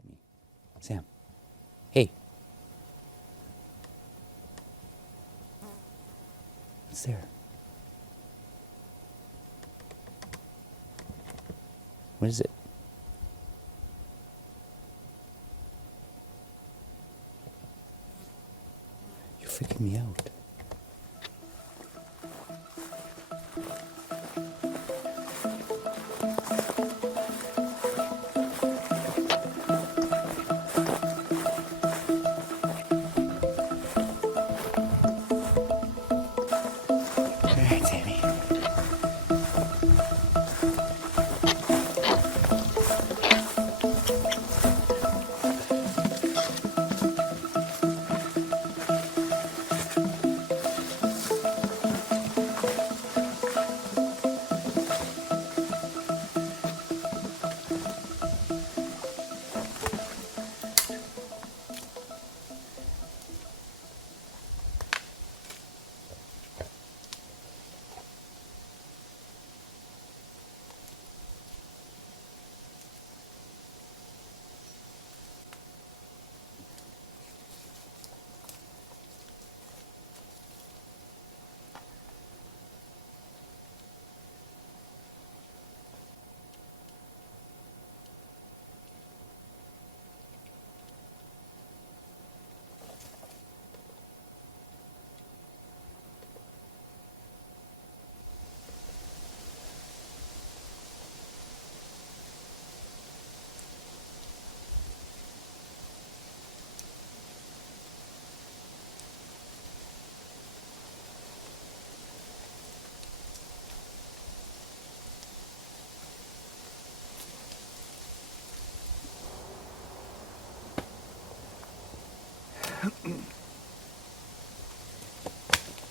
at me. Sam. Hey. What's there? What is it? You're freaking me out. Alright, Sammy.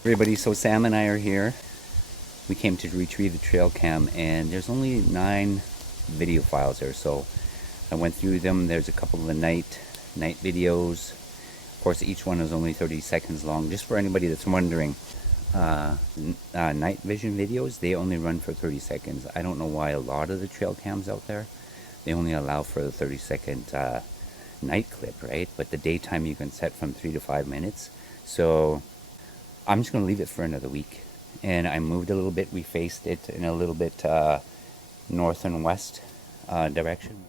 Everybody, so Sam and I are here. We came to retrieve the trail cam, and there's only 9 video files there, so I went through them. There's a couple of the night videos. Of course, each one is only 30 seconds long. Just for anybody that's wondering, night vision videos, they only run for 30 seconds. I don't know why a lot of the trail cams out there, they only allow for the 30-second night clip, right? But the daytime you can set from 3 to 5 minutes. So I'm just going to leave it for another week. And I moved a little bit. We faced it in a little bit north and west direction.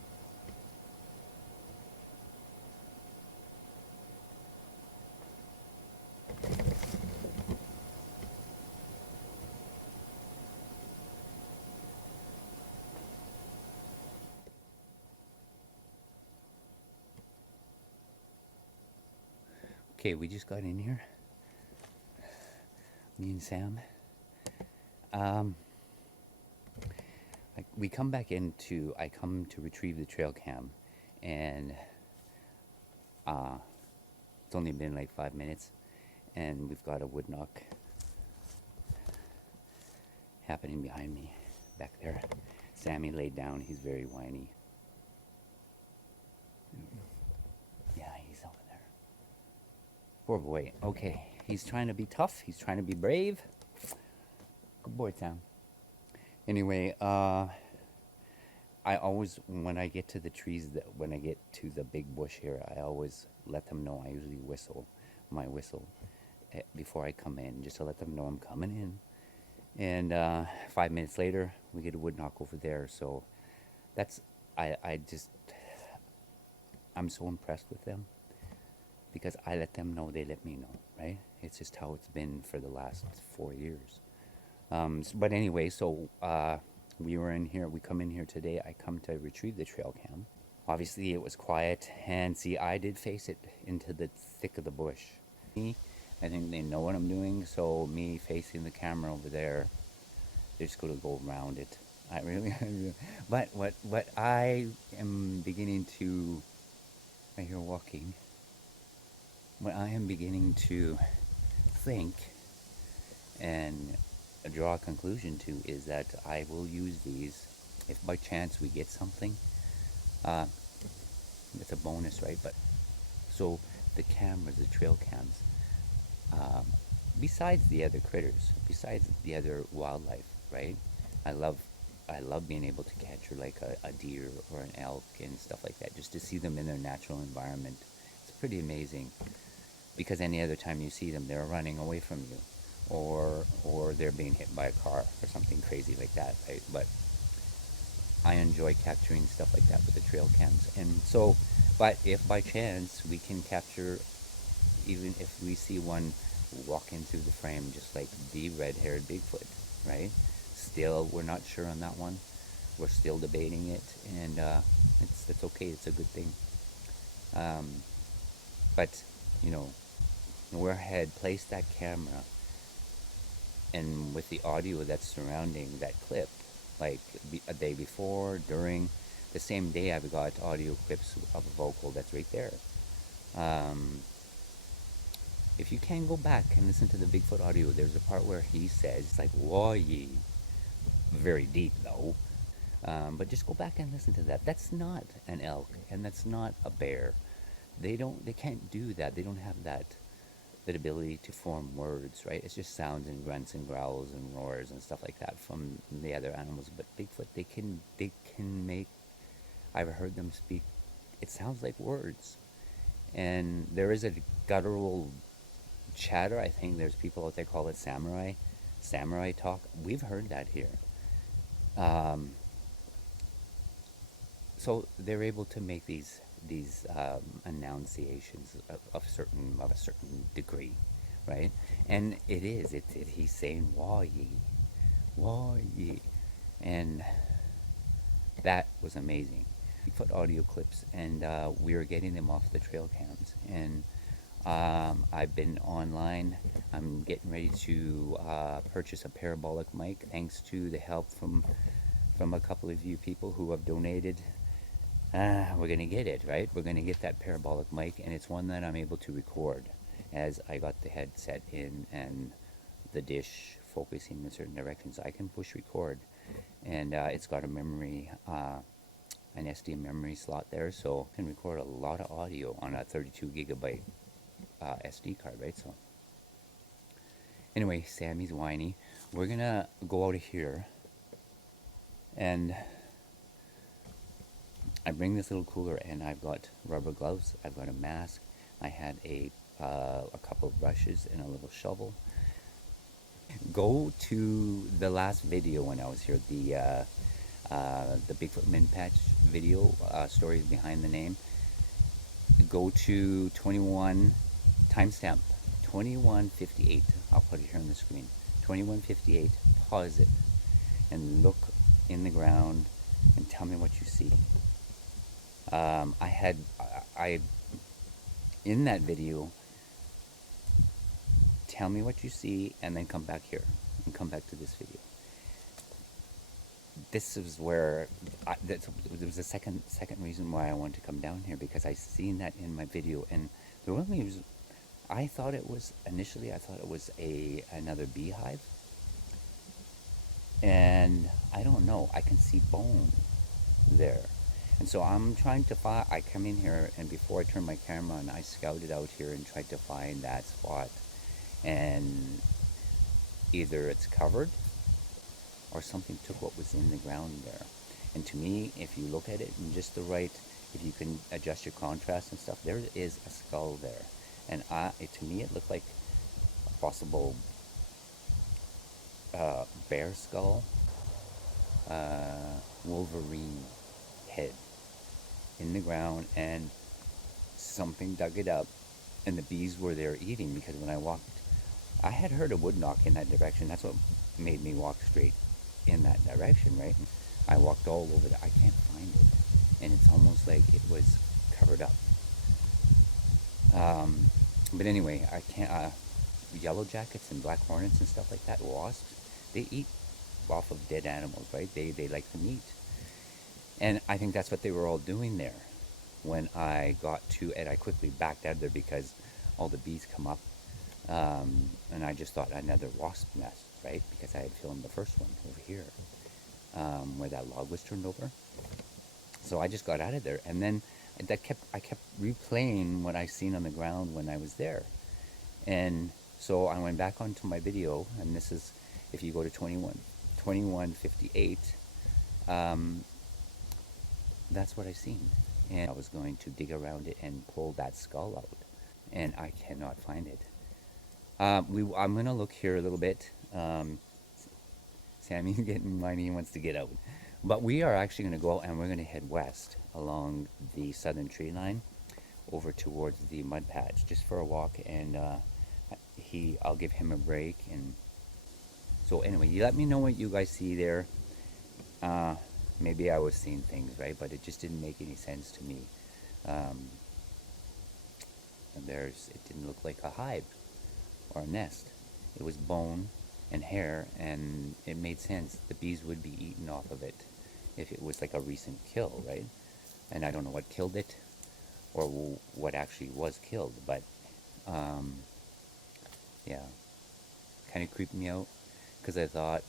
Okay, we just got in here. Me and Sam. I come to retrieve the trail cam, and it's only been like 5 minutes, and we've got a wood knock happening behind me back there. Sammy laid down. He's very whiny. Yeah, he's over there. Poor boy. Okay, he's trying to be tough. He's trying to be brave. Good boy, Sam. Anyway, I always, when I get to the trees, when I get to the big bush here, I always let them know. I usually whistle my whistle before I come in, just to let them know I'm coming in. And 5 minutes later, we get a wood knock over there. So that's, I'm so impressed with them, because I let them know, they let me know, right? It's just how it's been for the last 4 years. But anyway, so we were in here, we come in here today. I come to retrieve the trail cam. Obviously it was quiet, and see, I did face it into the thick of the bush. I think they know what I'm doing, so me facing the camera over there, they're just going to go around it. I really, but what I am beginning to, I hear walking, what I am beginning to think and draw a conclusion to is that I will use these if by chance we get something. It's a bonus, right? But so the cameras, the trail cams, besides the other critters, besides the other wildlife, right? I love I love being able to capture like a deer or an elk and stuff like that, just to see them in their natural environment. It's pretty amazing, because any other time you see them, they're running away from you, or they're being hit by a car or something crazy like that, right? But I enjoy capturing stuff like that with the trail cams. And so, but if by chance we can capture, even if we see one walking through the frame, just like the red-haired Bigfoot, right? Still, we're not sure on that one. We're still debating it, and it's okay. It's a good thing. Um, but you know, where I had placed that camera, and with the audio that's surrounding that clip, like a day before, during, the same day, I've got audio clips of a vocal that's right there. Um, if you can go back and listen to the Bigfoot audio, there's a part where he says, it's like, whoa, ye. Very deep, though. But just go back and listen to that. That's not an elk, and that's not a bear. They can't do that. They don't have that ability to form words, right? It's just sounds and grunts and growls and roars and stuff like that from the other animals. But Bigfoot, they can make. I've heard them speak. It sounds like words, and there is a guttural chatter. I think there's people out there call it samurai talk. We've heard that here. Um, so they're able to make these enunciations of a certain degree, right? And he's saying wah ye, and that was amazing. Bigfoot audio clips, and we were getting them off the trail cams, and I've been online. I'm getting ready to purchase a parabolic mic, thanks to the help from a couple of you people who have donated. We're gonna get it, right? We're gonna get that parabolic mic, and it's one that I'm able to record as I got the headset in and the dish focusing in certain directions. I can push record, and it's got a memory, an SD memory slot there, so I can record a lot of audio on a 32 gigabyte SD card, right? So anyway, Sammy's whiny. We're gonna go out of here, and I bring this little cooler, and I've got rubber gloves, I've got a mask, I had a couple of brushes and a little shovel. Go to the last video when I was here, the Bigfoot Mint-Patch video, stories behind the name. Go to 21, timestamp 21:58. I'll put it here on the screen. 21:58. Pause it and look in the ground and tell me what you see. I in that video, tell me what you see, and then come back here and come back to this video. This is where there was a second reason why I wanted to come down here, because I seen that in my video, and the only reason I thought it was another beehive, and I don't know. I can see bone there. And so I'm trying to find, I come in here, and before I turn my camera on, I scouted out here and tried to find that spot. And either it's covered, or something took what was in the ground there. And to me, if you look at it in just the right, if you can adjust your contrast and stuff, there is a skull there. And to me, it looked like a possible bear skull, Wolverine head in the ground, and something dug it up, and the bees were there eating, because when I walked, I had heard a wood knock in that direction. That's what made me walk straight in that direction, right? And I walked all over it. I can't find it, and it's almost like it was covered up. But anyway, I can't. Yellow jackets and black hornets and stuff like that, wasps, they eat off of dead animals, right? They like the meat. And I think that's what they were all doing there when I got to it. I quickly backed out of there because all the bees come up. And I just thought another wasp nest, right? Because I had filmed the first one over here, where that log was turned over. So I just got out of there. And then I kept replaying what I seen on the ground when I was there. And so I went back onto my video, and this is, if you go to 21:58, Um, that's what I seen. And I was going to dig around it and pull that skull out. And I cannot find it. I'm going to look here a little bit. Sammy's getting money. He wants to get out. But we are actually going to go out and we're going to head west along the southern tree line over towards the mud patch just for a walk. And I'll give him a break. And so anyway, you let me know what you guys see there. Maybe I was seeing things, right? But it just didn't make any sense to me. And it didn't look like a hive or a nest. It was bone and hair, and it made sense. The bees would be eaten off of it if it was like a recent kill, right? And I don't know what killed it or what actually was killed, but yeah, kind of creeped me out because I thought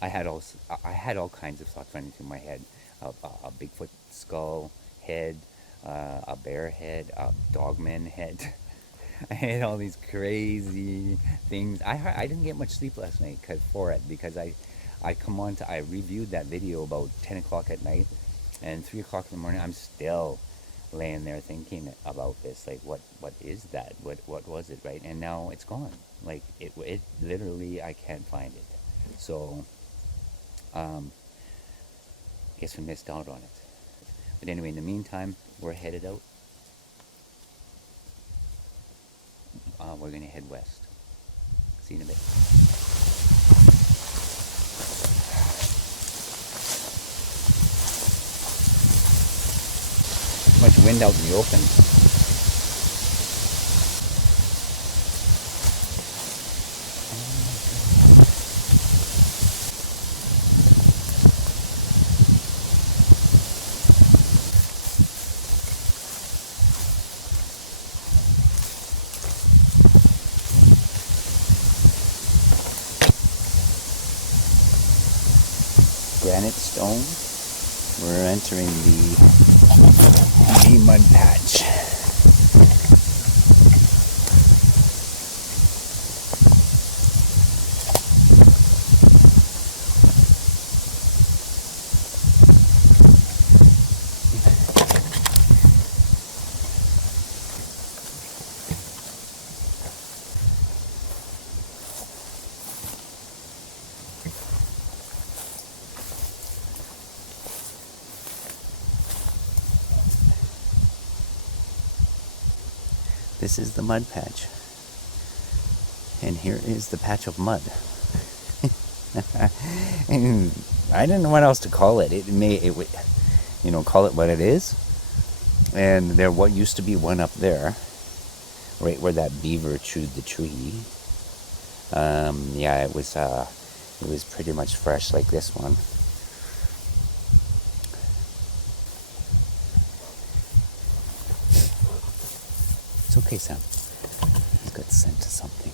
I had all kinds of thoughts running through my head: a Bigfoot skull head, a bear head, a dogman head. I had all these crazy things. I didn't get much sleep last night for it because I reviewed that video about 10 o'clock at night, and 3 o'clock in the morning I'm still laying there thinking about this. Like, what is that? What was it, right? And now it's gone. Like, it literally, I can't find it. So, guess we missed out on it. But anyway, in the meantime, we're headed out. We're going to head west. See you in a bit. Much wind out in the open. Granite stone. We're entering the mud patch. This is the mud patch. And here is the patch of mud. And I didn't know what else to call it. It would, call it what it is. And there what used to be one up there, right where that beaver chewed the tree. Yeah, it was pretty much fresh like this one. It's okay, Sam. He's got scent to something.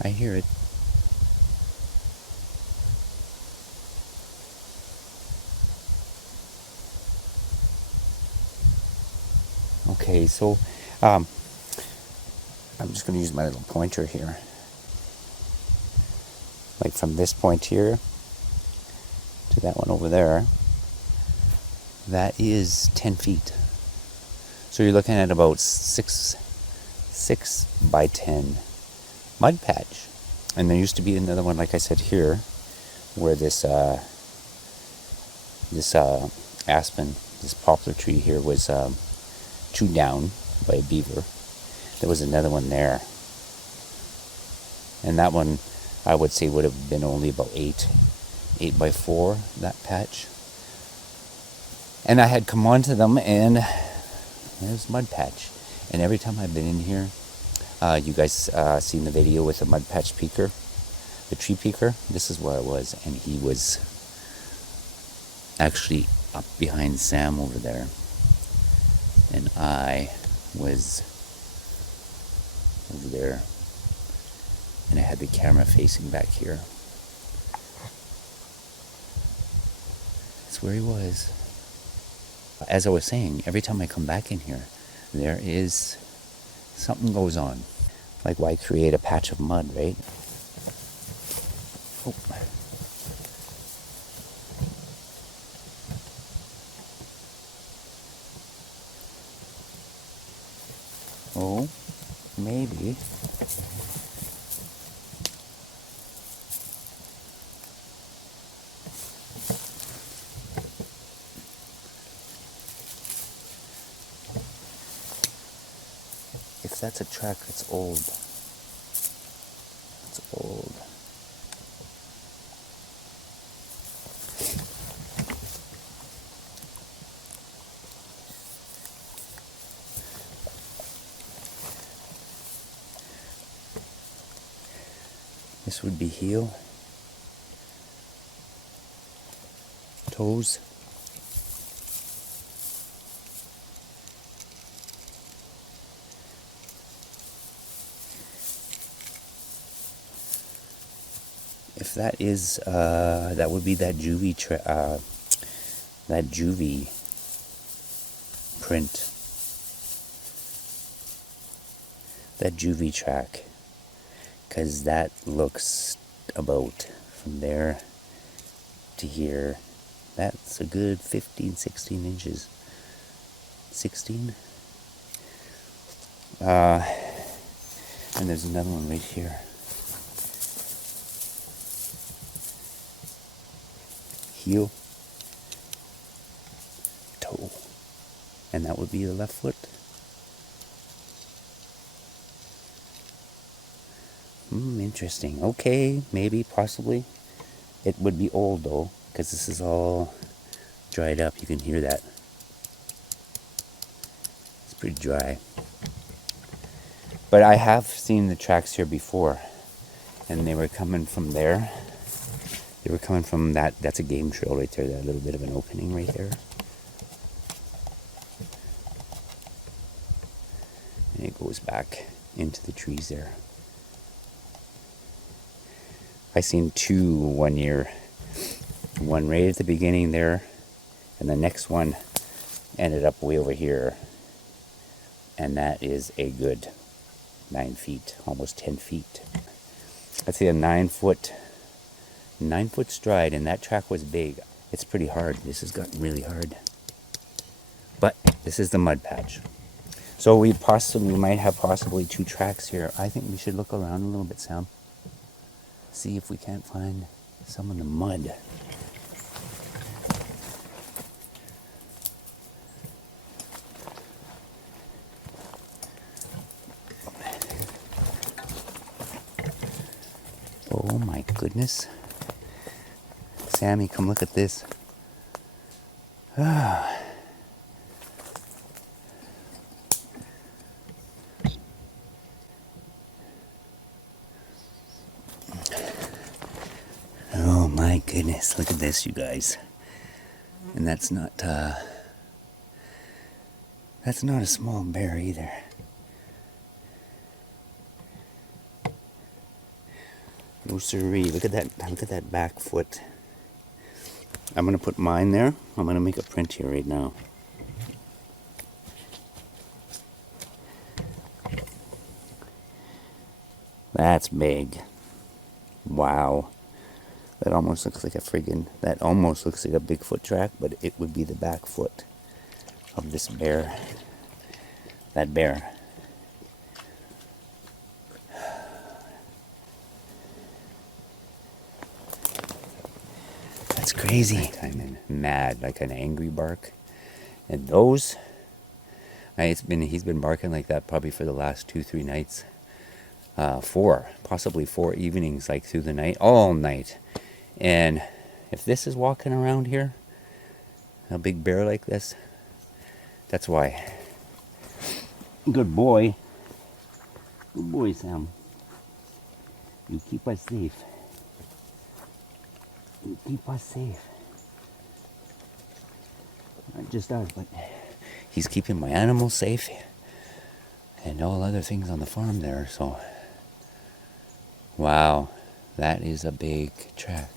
I hear it. Okay, so I'm just going to use my little pointer here. Like from this point here to that one over there, that is 10 feet. So you're looking at about 6 by 10 mud patch. And there used to be another one, like I said, here, where this aspen, this poplar tree here was chewed down by a beaver. There was another one there. And that one, I would say, would have been only about 8 by 4, that patch. And I had come onto them, and there's mud patch. And every time I've been in here, you guys seen the video with the mud patch peeker, the tree peeker? This is where I was, and he was actually up behind Sam over there. And I was over there, and I had the camera facing back here. that's where he was. As I was saying, every time I come back in here, there is something goes on. Like, why create a patch of mud, right? Oh. Oh, maybe. If that's a track, it's old. It's old. This would be heel, toes. If that is, that would be that juvie that juvie print, that juvie track, because that looks about from there to here. That's a good 15, 16 inches. 16? And there's another one right here. Heel, toe, and that would be the left foot. Interesting. Okay, maybe, possibly. It would be old though, because this is all dried up. You can hear that. It's pretty dry. But I have seen the tracks here before, and they were coming from there. They were coming from that's a game trail right there, that little bit of an opening right there. And it goes back into the trees there. I seen two 1 year. One right at the beginning there, and the next one ended up way over here. And that is a good 9 feet, almost 10 feet. I'd say a 9 foot stride, and that track was big. It's pretty hard. This has gotten really hard. But this is the mud patch. So we might have possibly 2 tracks here. I think we should look around a little bit, Sam. See if we can't find some in the mud. Oh my goodness. Sammy, come look at this. Oh my goodness, look at this, you guys. And that's not a small bear either. No siree, look at that back foot. I'm gonna put mine there. I'm gonna make a print here right now. That's big. Wow. That almost looks like a Bigfoot track, but it would be the back foot of this bear. That bear. That's crazy. I'm in mad, like an angry bark. And those, he's been barking like that probably for the last 2-3 nights. 4 evenings, like through the night, all night. And if this is walking around here, a big bear like this, that's why. Good boy. Good boy, Sam. You keep us safe. You keep us safe. Not just us, but he's keeping my animals safe and all other things on the farm there, so. Wow, that is a big track.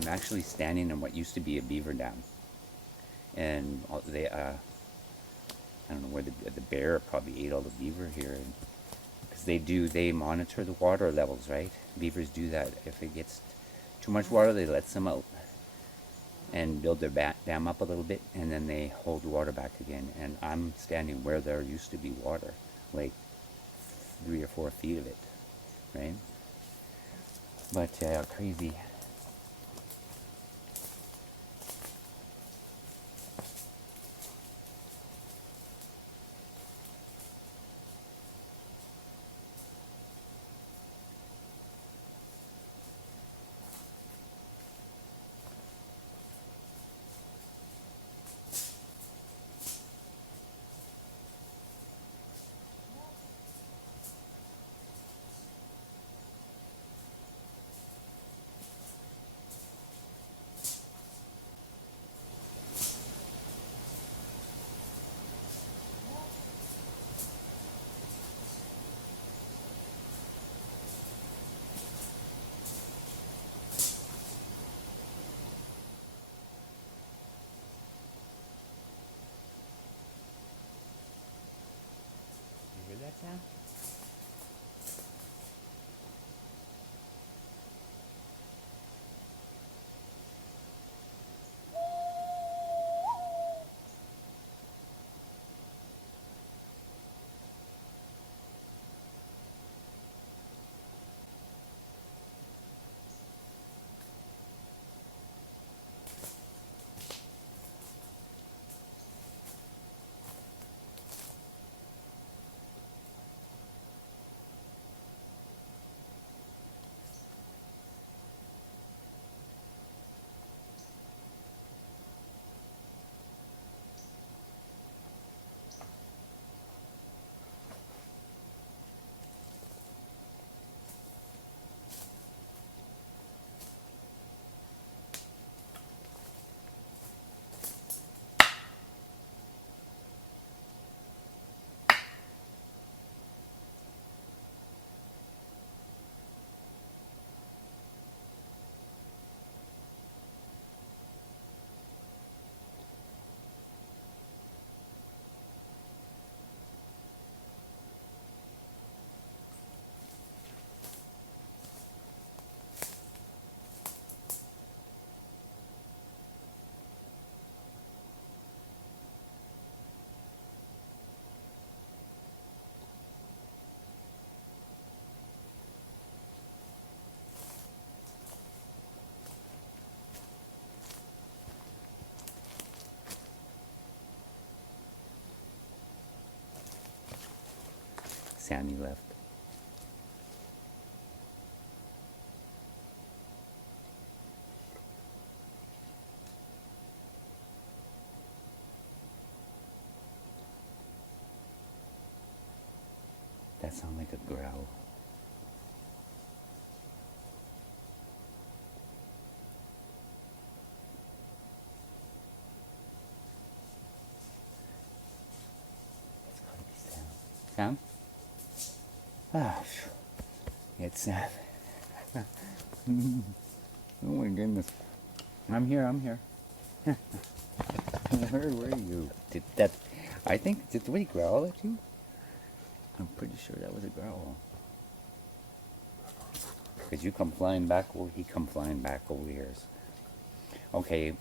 I'm actually standing in what used to be a beaver dam, and they I don't know where the bear probably ate all the beaver here, because they monitor the water levels, right? Beavers do that. If it gets too much water, they let some out and build their dam up a little bit, and then they hold the water back again. And I'm standing where there used to be water, like 3 or 4 feet of it, right? But crazy. You hear that sound? Sammy left. That sounds like a growl. It's gotta be Sam. Sam? Ah, it's Sam. Oh my goodness. I'm here. Where were you? Did that? I think, did he growl at you? I'm pretty sure that was a growl. Because you come flying back, or he come flying back over here. Okay,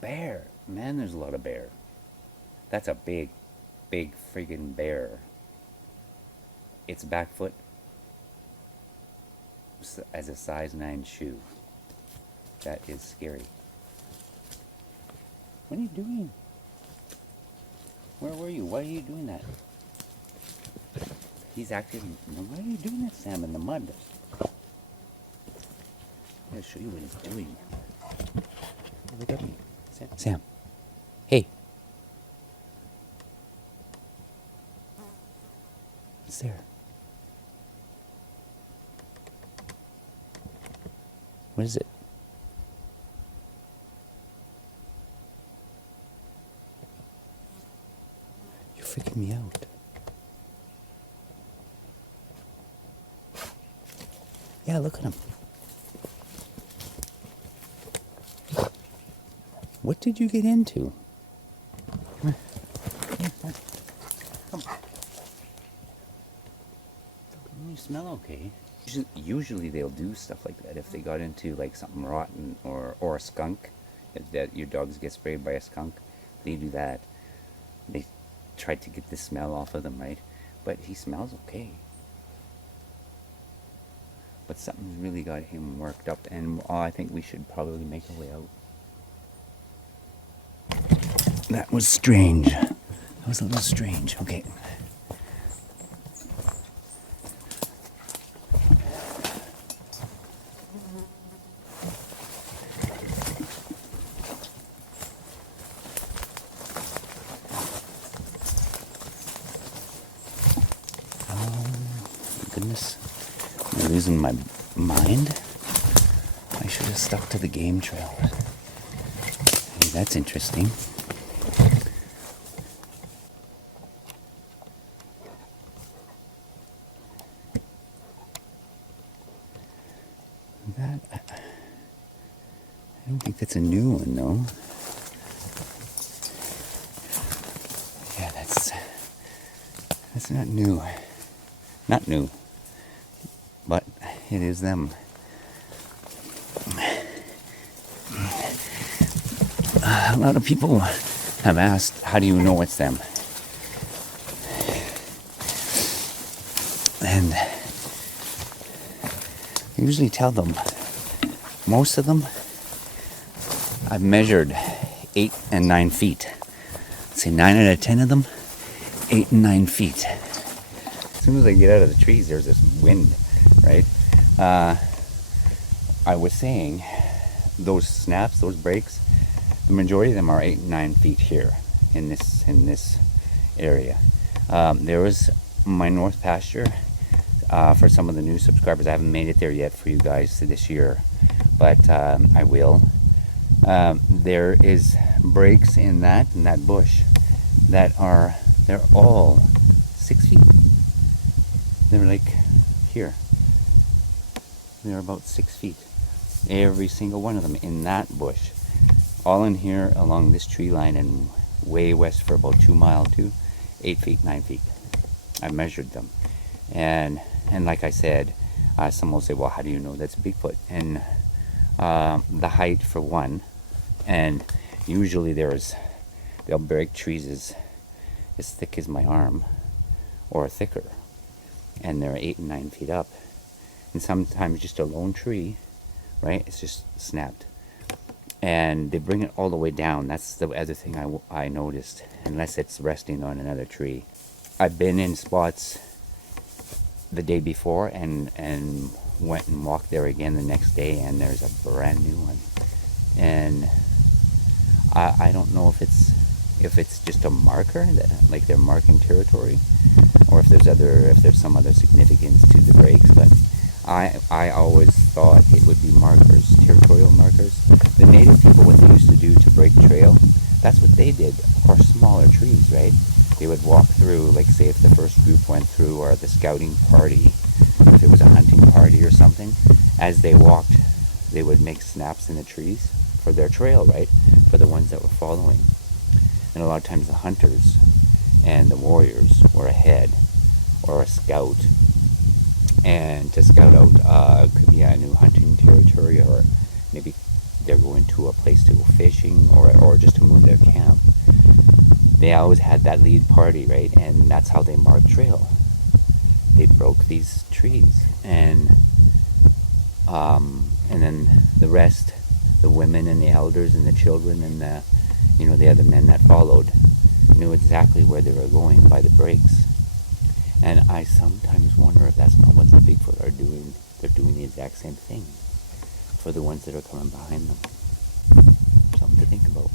bear. Man, there's a lot of bear. That's a big friggin' bear. Its back foot as a size 9 shoe. That is scary. What are you doing? Where were you? Why are you doing that? He's acting. Why are you doing that, Sam, in the mud? I'll show you what he's doing. Look at me. Sam. Hey. What's there? What is it? You're freaking me out. Yeah, look at him. What did you get into? Come here. Come. You smell okay. Usually they'll do stuff like that if they got into like something rotten or a skunk. If that your dogs get sprayed by a skunk, they do that. They try to get the smell off of them, right? But he smells okay. But something's really got him worked up, and I think we should probably make our way out. That was strange. That was a little strange. Okay. Goodness, I'm losing my mind. I should have stuck to the game trail. Hey, that's interesting. That I don't think that's a new one though. Yeah, that's not new. Not new. But it is them. A lot of people have asked, how do you know it's them? And I usually tell them, most of them, I've measured 8 and 9 feet. I'd say 9 out of 10 of them, 8 and 9 feet. As soon as I get out of the trees, there's this wind, right? I was saying, those snaps, those breaks, the majority of them are 8 and 9 feet here in this area. There was my north pasture. For some of the new subscribers, I haven't made it there yet for you guys this year, but I will. There is breaks in that bush that they're all 6 feet. They're like here. They're about 6 feet. Every single one of them in that bush. All in here along this tree line and way west for about 2 miles too. 8 feet, 9 feet. I measured them. And like I said, some will say, well, how do you know that's Bigfoot? And the height for one, and usually they'll break trees as thick as my arm or thicker. And they're 8 and 9 feet up. And sometimes just a lone tree, right? It's just snapped. And they bring it all the way down. That's the other thing I noticed, unless it's resting on another tree. I've been in spots the day before and went and walked there again the next day, and there's a brand new one. And I don't know if it's just a marker, that, like they're marking territory, or if there's some other significance to the breaks, but I always thought it would be markers, territorial markers. The native people, what they used to do to break trail, that's what they did. Of course, smaller trees, right? They would walk through, like say if the first group went through, or the scouting party, if it was a hunting party or something, as they walked, they would make snaps in the trees for their trail, right? For the ones that were following. And a lot of times the hunters and the warriors were ahead, or a scout. And to scout out, it could be a new hunting territory, or maybe they're going to a place to go fishing, or just to move their camp. They always had that lead party, right? And that's how they marked trail. They broke these trees, and then the rest, the women and the elders and the children and the other men that followed, knew exactly where they were going by the breaks. And I sometimes wonder if that's not what the Bigfoot are doing. They're doing the exact same thing for the ones that are coming behind them. Something to think about.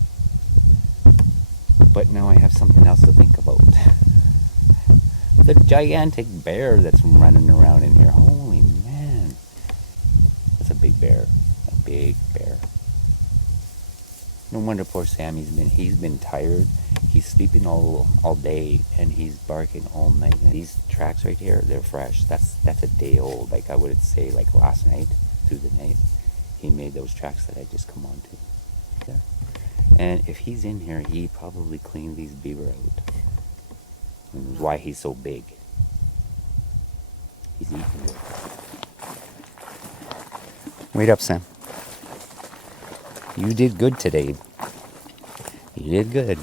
But now I have something else to think about. The gigantic bear that's running around in here. Holy man. That's a big bear. A big bear. No wonder poor he's been tired. He's sleeping all day and he's barking all night. And these tracks right here, they're fresh. That's a day old. Like I would say, like last night through the night, he made those tracks that I just come on to. There. And if he's in here, he probably cleaned these beaver out. And why he's so big. He's eating good. Wait up, Sam. You did good today. You did good.